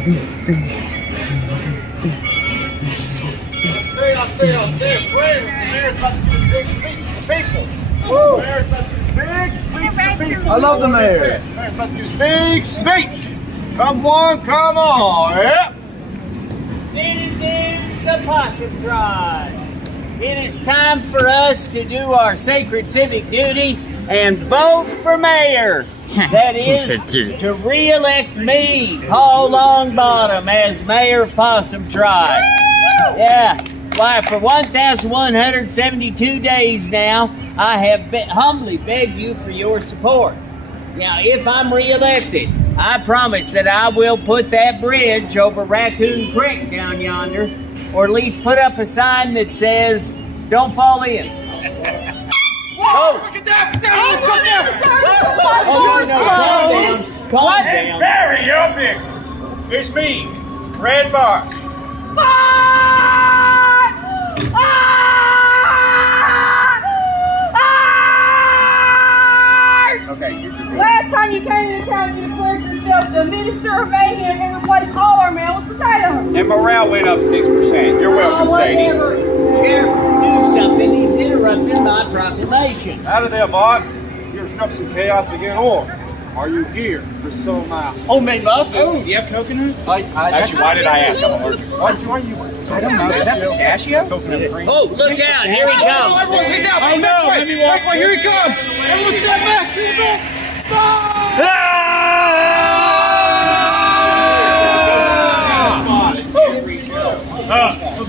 I say, friends, the mayor's about to do a big speech to the people. The mayor's about to do a big speech to the people. I love the mayor. The mayor's about to do a big speech. Come on, yeah. Citizens of Possum Trot, it is time for us to do our sacred civic duty and vote for mayor. That is to re-elect me, Paul Longbottom, as mayor of Possum Trot. Yeah. Why, for 1,172 days now, I have humbly begged you for your support. Now, if I'm re-elected, I promise that I will put that bridge over Raccoon Creek down yonder, or at least put up a sign that says, "Don't fall in." Oh, get down, Calm down. Barry, you're up here. It's me, Red Bar. Okay, Last time you came to town, you declared yourself the minister of mayhem and replaced all our mail with potato. and morale went up 6%. You're welcome, Sadie. Whatever. Sheriff, do something. He's interrupting my proclamation. Out of there, Bart. You're stuck some chaos again, or are you here for some of my homemade muffins? You have coconut? Actually, why did I ask? I'm allergic. Why you? I don't know. Is that pistachio? Coconut cream. Oh, look out. Here he comes. Everyone, get down. Oh, no, let me walk. Here he comes. Everyone, step back. Step back.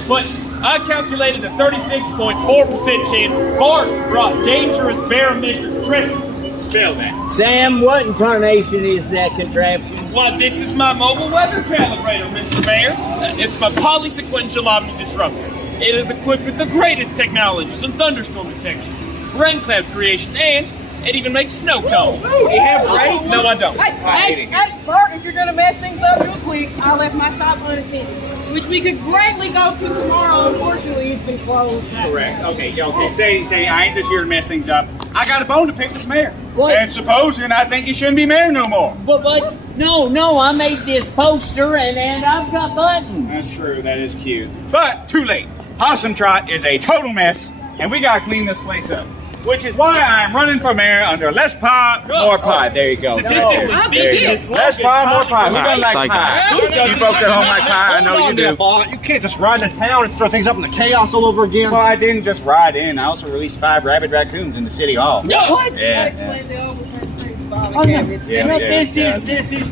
But I calculated a 36.4% chance Bart brought dangerous barometric pressures. Spell that. Sam, what in tarnation is that contraption? Why, this is my mobile weather calibrator, Mr. Mayor. It's my polysequential omni disruptor. It is equipped with the greatest technologies in thunderstorm detection, rain cloud creation, and it even makes snow cones. You have rain? No, I don't. Hey, Bart, if you're gonna mess things up real quick, I left my shop unattended, which we could greatly go to tomorrow. Unfortunately, it's been closed. Correct. Okay, say, I ain't just here to mess things up. I got a bone to pick with the mayor. What? And supposing I think you shouldn't be mayor no more. But no, I made this poster and I've got buttons. That's true, that is cute. But too late. Possum Trot is a total mess, and we gotta clean this place up. Which is why I'm running for mayor under less pie, more pie. There you go. Statistically There speaking, you go. this Less pie, more pie. Who Pie. doesn't like pie? You folks at home like pie, I know you do. You can't just ride into town and throw things up in the chaos all over again. Well, I didn't just ride in. I also released 5 rabid raccoons into City Hall. What? Yeah. Explain the overturned Bob Oh, and no. Cabot's Yeah. No, yeah, this yeah. is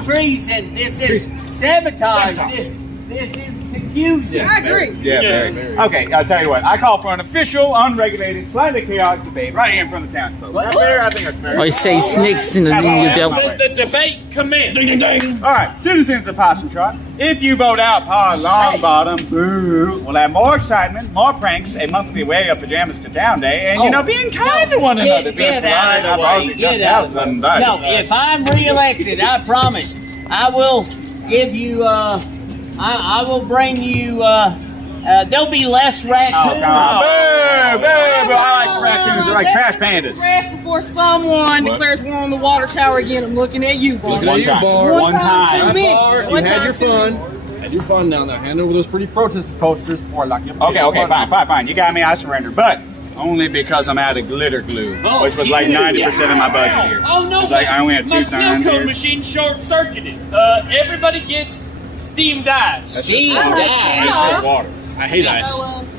treason. This is sabotage. This is confusing. I agree. Yeah, very. Okay, I'll tell you what. I call for an official, unregulated, slightly chaotic debate right here in front of the townsfolk. That's fair? I think that's fair. I say snakes in your belt. The debate commences. All right, citizens of Possum Trot, if you vote out Paul Longbottom, boo, we'll have more excitement, more pranks, a monthly wear of pajamas to town day, and, being kind to one another. Get out of the way. Get out of the way. No, if I'm re-elected, I promise I will give you, I will bring you, there'll be less raccoons. Boo, boo, boo. I like raccoons. They're like trash pandas. Crash before someone declares war on the water tower again. I'm looking at you, Bart. One time. One time. Bart, You had your fun. Had your fun down there. Hand over those pretty protest posters before I lock you up. Okay, fine. You got me, I surrender. But only because I'm out of glitter glue, which was like 90% of my budget here. Oh, no. It's like I only had 2 My snow signs cone here. machine short-circuited. Everybody gets steam dyes. Steam I like dies. steam. Water. I hate ice.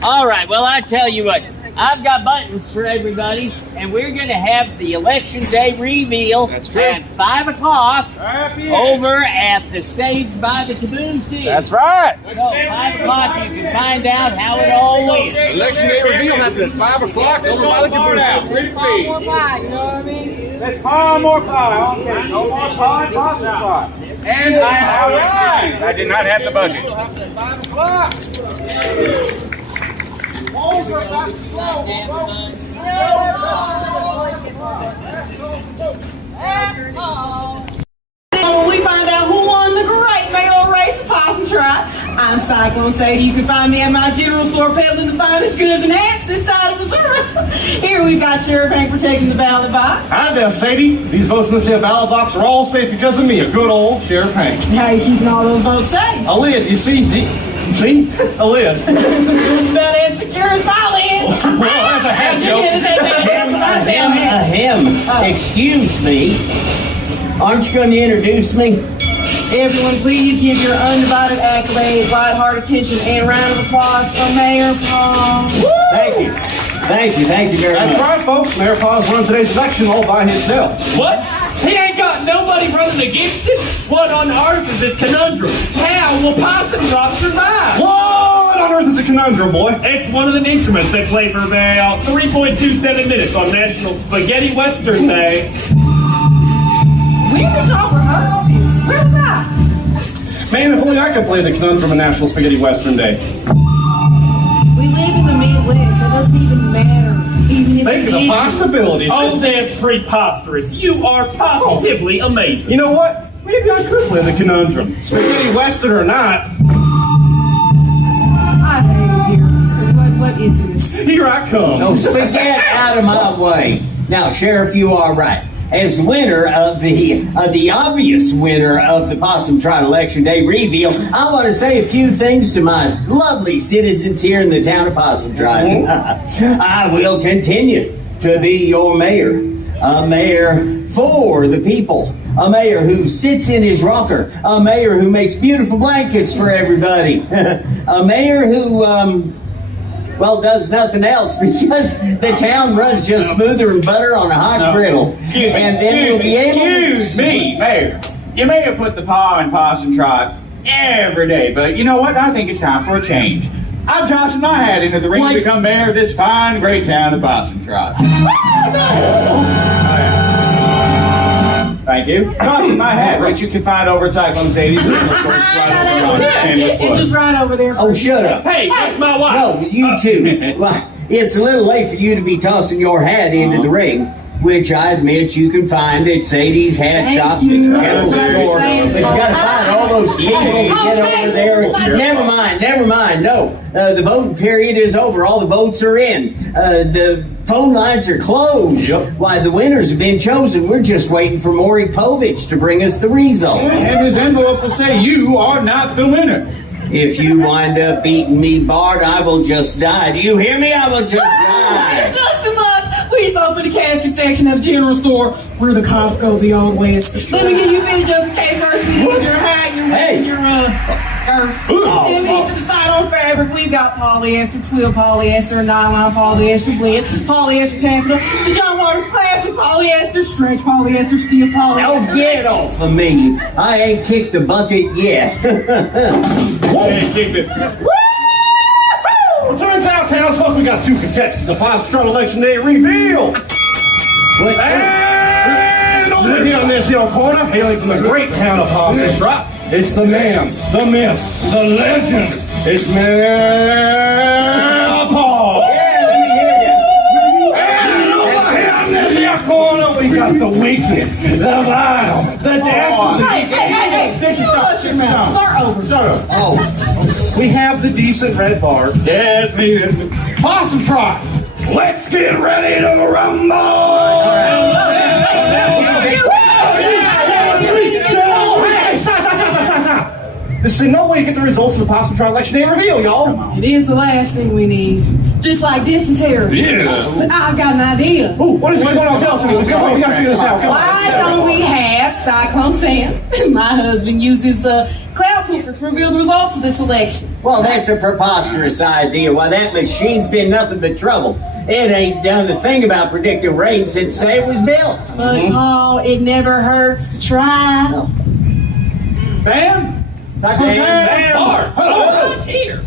All right, well, I tell you what, I've got buttons for everybody, and we're going to have the election day reveal That's true. at 5 o'clock Happy over at the stage by the cabooses. That's right. So, 5 o'clock, you can find out how it all went. Election day reveal happened at 5 o'clock over by the caboose. Paul, more pie, you know what I mean? Let's pie more pie. Okay, no more pie, Possum Trot. And I did not have the budget. When we find out who won the great mayoral race of Possum Trot, I'm Cyclone Sadie. You can find me at my general store peddling the finest goods and hats this side of Missouri. Here we've got Sheriff Hank protecting the ballot box. Hi there, Sadie. These votes in this here ballot box are all safe because of me, a good old Sheriff Hank. How are you keeping all those votes safe? A lid, you see? A lid. It's about as secure as my lid. Well, that's a hat joke. Excuse me. Aren't you going to introduce me? Everyone, please give your undivided accolades, lighthearted attention, and round of applause for Mayor Paul. Thank you. Thank you very much. That's right, folks. Mayor Paws won today's election all by himself. What? He ain't got nobody running against him? What on earth is this conundrum? How will Possum Trot survive? What on earth is a conundrum, boy? It's one of the instruments they play for about 3.27 minutes on National Spaghetti Western Day. When did y'all rehearse this? Where was I? Man, if only I could play the conundrum of National Spaghetti Western Day. We live in the Midwest. That doesn't even matter. Even if Think of the possibilities. Oh, that's preposterous. You are positively amazing. You know what? Maybe I could play the conundrum. Spaghetti Western or not, I hate it here. What is this? here I come. No, spaghetti out of my way. Now, Sheriff, you are right. As winner of the obvious winner of the Possum Trot Election Day reveal, I want to say a few things to my lovely citizens here in the town of Possum Trot. I will continue to be your mayor. A mayor for the people. A mayor who sits in his rocker. A mayor who makes beautiful blankets for everybody. A mayor who, does nothing else because the town runs just smoother than butter on a hot griddle. Excuse me, Mayor. You may have put the paw in Possum Trot every day, but you know what? I think it's time for a change. I'm tossing my hat into the ring to become mayor of this fine, great town of Possum Trot. Thank you. Tossing my hat, which you can find over at Cyclone Sadie's. It's just right over there. Oh, shut up. Hey, that's my wife. No, you too. Well, it's a little late for you to be tossing your hat into the ring, which I admit you can find at Sadie's Hat Shop at the general store. But you got to find all those people to get over there. Never mind. No, the voting period is over. All the votes are in. The phone lines are closed. Why, the winners have been chosen. We're just waiting for Maury Povich to bring us the results. And his envelope will say you are not the winner. If you wind up beating me, Bart, I will just die. Do you hear me? I will just die. Just in luck. Please open the casket section of the general store. We're the Costco of the Old West. Let me give you a minute just in case first we need your hat, your purse. Then we need to decide on fabric. We've got polyester, twill polyester, nylon polyester, blend, polyester taffeta, the John Waters classic polyester, stretch polyester, steel polyester. Oh, get off of me. I ain't kicked the bucket yet. Hey, kick it. Well, turns out, townsfolk, we got two contestants. The Possum Trot Election Day reveal. And over here on this hill corner, hailing from the great town of Possum Trot, it's the man, the myth, the legend. It's Mayor Paul. Yeah, let me hear you. And over here on this hill corner, we got the wicked, the vile, the dastardly. Hey, shut your mouth. Start over. Oh, We have the decent red bar. Yes, me. Possum Trot. Let's get ready to rumble. This is no way to get the results of the Possum Trot Election Day reveal, y'all. It is the last thing we need. Just like dysentery. Yeah. But I've got an idea. Ooh, what is going on? Tell us. We gotta figure this out. Why don't we have Cyclone Sam, my husband, use his cloud pooper to reveal the results of this election? well, that's a preposterous idea. Why, that machine's been nothing but trouble. It ain't done the thing about predicting rain since the day it was built. But Paul, it never hurts to try. No. Sam? Sam? Bart, I'm here.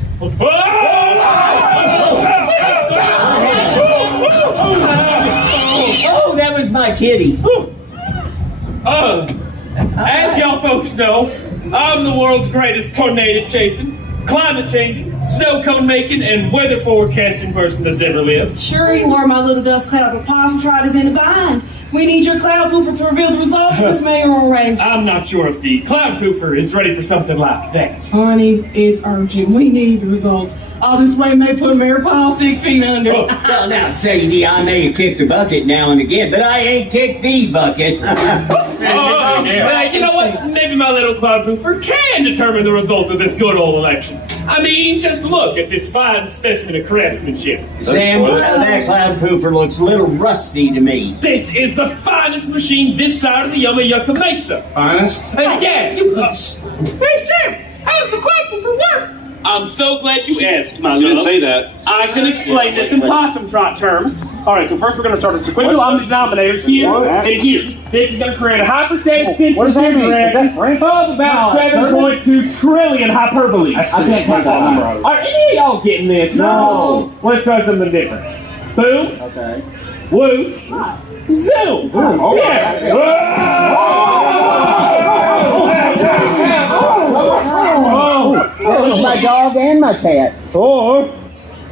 Oh, that was my kitty. As y'all folks know, I'm the world's greatest tornado chasing, climate changing, snow cone making, and weather forecasting person that's ever lived. Sure you are, my little dust cloud, but Possum Trot is in a bind. We need your cloud poofer to reveal the results of this mayoral race. I'm not sure if the cloud poofer is ready for something like that. Honey, it's urgent. We need the results. All this way may put Mayor Paul 6 feet under. Oh. Well, now, Sadie, I may have kicked a bucket now and again, but I ain't kicked the bucket. You know what? Maybe my little cloud poofer can determine the result of this good old election. I mean, just look at this fine specimen of craftsmanship. Sam, that cloud poofer looks a little rusty to me. This is the finest machine this side of the Yucca Mesa. Honest? Yeah. You push. Hey, Sam, how does the cloud poofer work? I'm so glad you asked, my You didn't love. say that. I can explain this in Possum Trot terms. All right, so first we're going to start a sequential omni denominators here and here. This is going to create a hyperstatic of about 7.2 trillion hyperbole. I can't take that number. Are any of y'all getting this? No. Let's try something different. Boom. Okay. Woo. Zoom. That was my dog and my cat. Or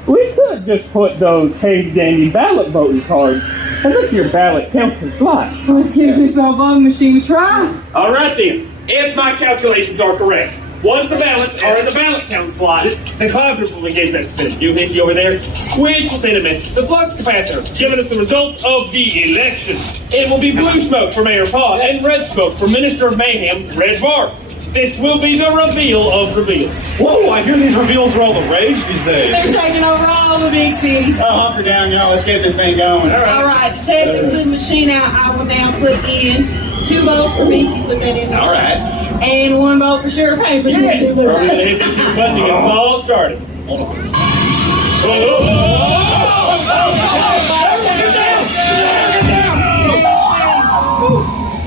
we could just put those handy-dandy ballot voting cards, and this your ballot counting slot. Let's give this old voting machine a try. All right then, if my calculations are correct, once the ballots are in the ballot count slot, the cloud group will engage that spin. You Hinky over there, which will send a message to the flux capacitor, giving us the results of the election. It will be blue smoke for Mayor Paul and red smoke for Minister of Mayhem, Red Bar. This will be the reveal of reveals. Whoa, I hear these reveals are all the rage these days. They're taking over all the big cities. Well, hunker down, y'all. Let's get this thing going. All right, to test this little machine out, I will now put in 2 votes for me. You put that in. All right. And 1 vote for Sure Papers. We're going to hit this here button to get us all started. Hold on.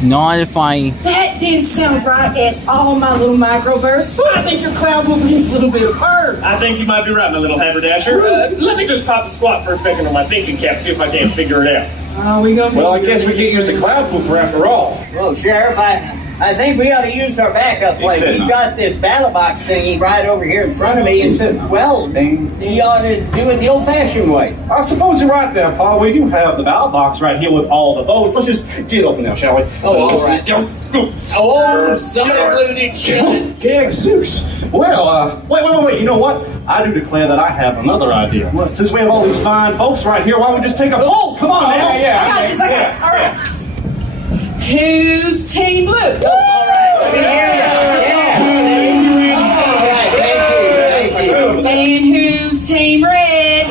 Notifying. That didn't sound right at all, my little microburst. I think your cloud whooping needs a little bit of bird. I think you might be right, my little haberdasher. Let me just pop a squat for a second on my thinking cap, see if I can't figure it out. Oh, we gonna Well, I guess we can't use the cloud poofer after all. Well, Sheriff, I think we ought to use our backup plan. We've got this ballot box thingy right over here in front of me, and well, you ought to do it the old-fashioned way. I suppose you're right there, Paul. We do have the ballot box right here with all the votes. Let's just get it open now, shall we? Oh, all right. Go. Oh, somebody alluded to Gagzooks. Well, wait. You know what? I do declare that I have another idea. Since we have all these fine folks right here, why don't we just take a poll? Come on, man. I got this. All right. Who's Team Blue? All right. Let me hear that. All right, thank you. And who's Team Red?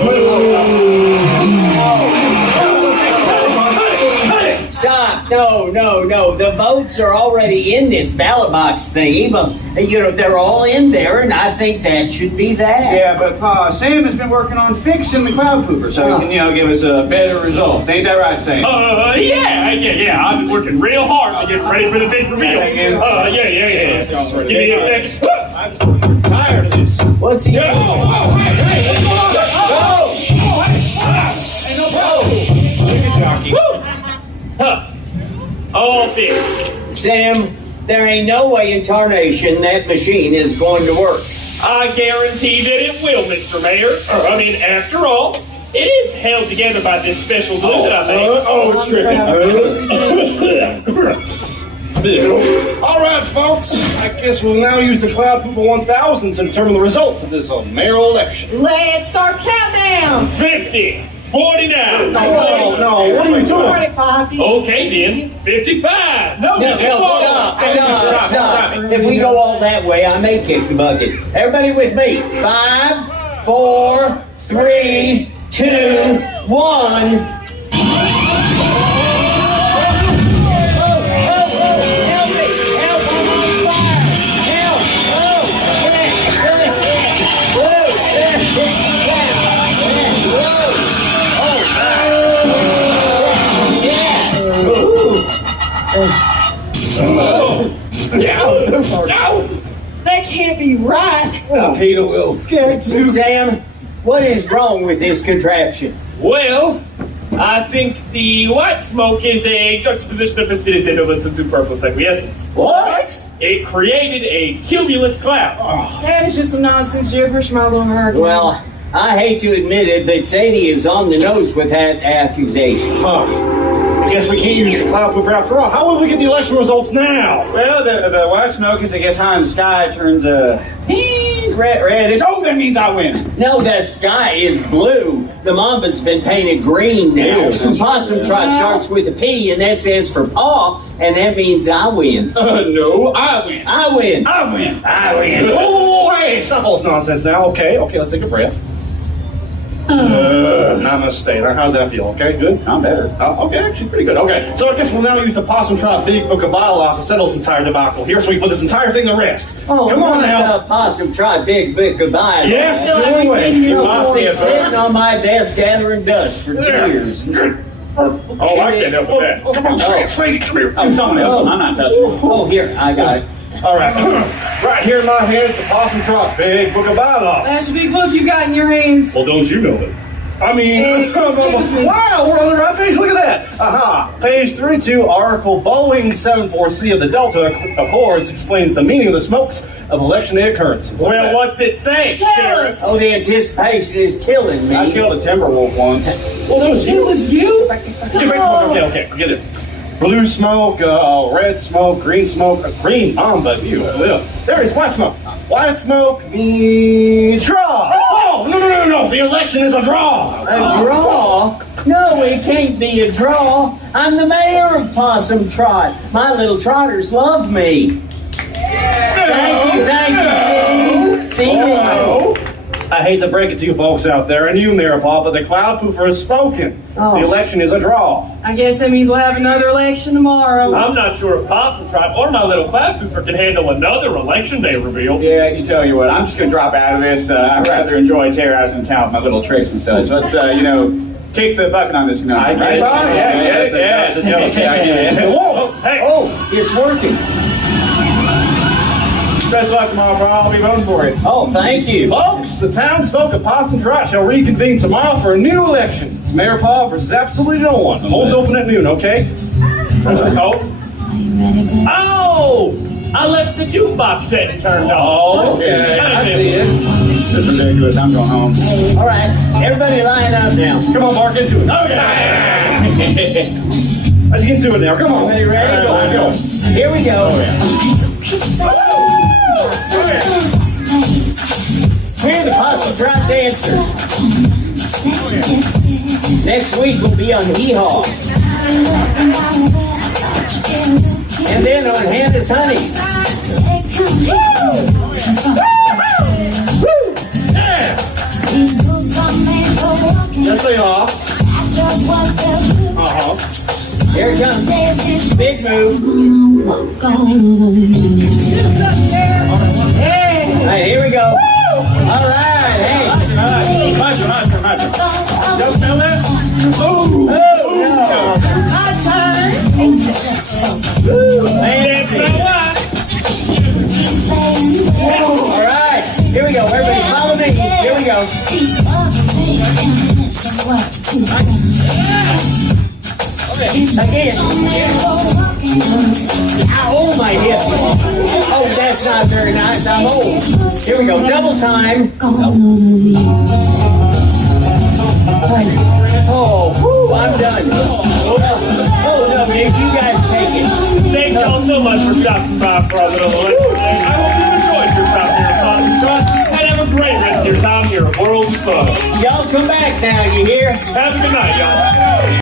Stop. No. The votes are already in this ballot box thingy, but, they're all in there, and I think that should be that. Yeah, but Sam has been working on fixing the cloud pooper so he can, give us a better result. Ain't that right, Sam? Yeah. I've been working real hard to get ready for the big reveal. Yeah. Give me a second. I'm tired of this. What's he doing? Hey, what's going on? All fixed. Sam, there ain't no way in tarnation that machine is going to work. I guarantee that it will, Mr. Mayor. After all, it is held together by this special glue that I made. It's all right, folks. I guess we'll now use the cloud poofer 1000 to determine the results of this mayoral election. Let's start the countdown. 50, 49. No, what are you Start doing? at 50. Okay, then. 55. No, stop. If we go all that way, I may kick the bucket. Everybody with me. 5, 4, 3, 2, 1. That can't be right. Peter will get to. Sam, what is wrong with this contraption? Well, I think the white smoke is a juxtaposition of fastidious indolence and superfluous acquiescence. What? It created a cumulus cloud. That is just some nonsense gibberish, my little hurricane. Well, I hate to admit it, but Sadie is on the nose with that accusation. Guess we can't use the cloud poofer after all. How will we get the election results now? Well, the white smoke as it gets high in the sky turns pink, red. Oh, that means I win. No, the sky is blue. The mamba's been painted green now. Possum Trot starts with a P, and that stands for paw, and that means I win. No, I win. I win. I win. I win. Oh, hey, stop all this nonsense now. Okay, let's take a breath. Namaste. Now, how's that feel? Okay, good? I'm better. Okay, actually pretty good. Okay, so I guess we'll now use the Possum Trot Big Book of Bylaws to settle this entire debacle. Here, so we can put this entire thing to rest. Oh, come on now. Possum Trot Big Book goodbye. Yes, Still go away. haven't been It's here. been sitting on my desk gathering dust for years. Oh, I can't help with that. Come on, say it. Come here. Oh, someone else. I'm not touching it. Oh, here, I got it. All right. Right here in my hands, the Possum Trot Big Book of Bylaws. That's the big book you got in your hands. Well, don't you know it? I mean, Excuse me. wow, we're on the right page. Look at that. Aha. Page 32, Article Boeing 74C of the Delta Accords explains the meaning of the smokes of election day occurrences. Look at Well, that. what's it say, Tell Sheriff? us. Oh, the anticipation is killing me. I killed a timber wolf once. Well, that was It you. was you? Get back to the okay, get it. Blue smoke, red smoke, green mamba. There is white smoke. White smoke means draw. Oh, no. The election is a draw. A draw? No, it can't be a draw. I'm the mayor of Possum Trot. My little trotters love me. Thank you, see? No. I hate to break it to you folks out there, and you, Mayor Paul, but the cloud poofer has spoken. Oh. The election is a draw. I guess that means we'll have another election tomorrow. I'm not sure if Possum Trot or my little cloud poofer can handle another election day reveal. Yeah, you tell you what, I'm just gonna drop out of this. I'd rather enjoy terrorizing the town with my little tricks and such. Let's, kick the bucket on this. I get it. Yeah, it's a joke. Yeah, I get it. Whoa, hey. Oh, it's working. Best of luck tomorrow, bro. I'll be voting for it. Oh, thank you. Folks, the townsfolk of Possum Trot shall reconvene tomorrow for a new election. It's Mayor Paul versus absolutely no one. Polls open at noon, okay? Oh! I left the jukebox set turned off. Oh, okay. I see it. This is ridiculous. I'm going home. All right, everybody line up now. Come on, Mark, into it. Oh, yeah. Let's get into it now. Come on. Everybody ready? Go. Here we go. We're the Possum Trot dancers. Next week we'll be on Hee Haw. And then on Hannah's Honeys. Yes, they are. Here it comes. Big move. Hey, here we go. All right, hey. My turn. Y'all smell that? Oh, no. My turn. Hey, all right, here we go. Everybody follow me. Here we go. Again. Oh, my hip. Oh, that's not very nice. I'm old. Here we go. Double time. Oh, whew, I'm done. Oh, no, Nick, you guys take it. Thank y'all so much for stopping by for our little election day. I hope you enjoyed your time here at Possum Trot and have a great rest of your time here at World's Fun. Y'all come back now, you hear? Have a good night, y'all.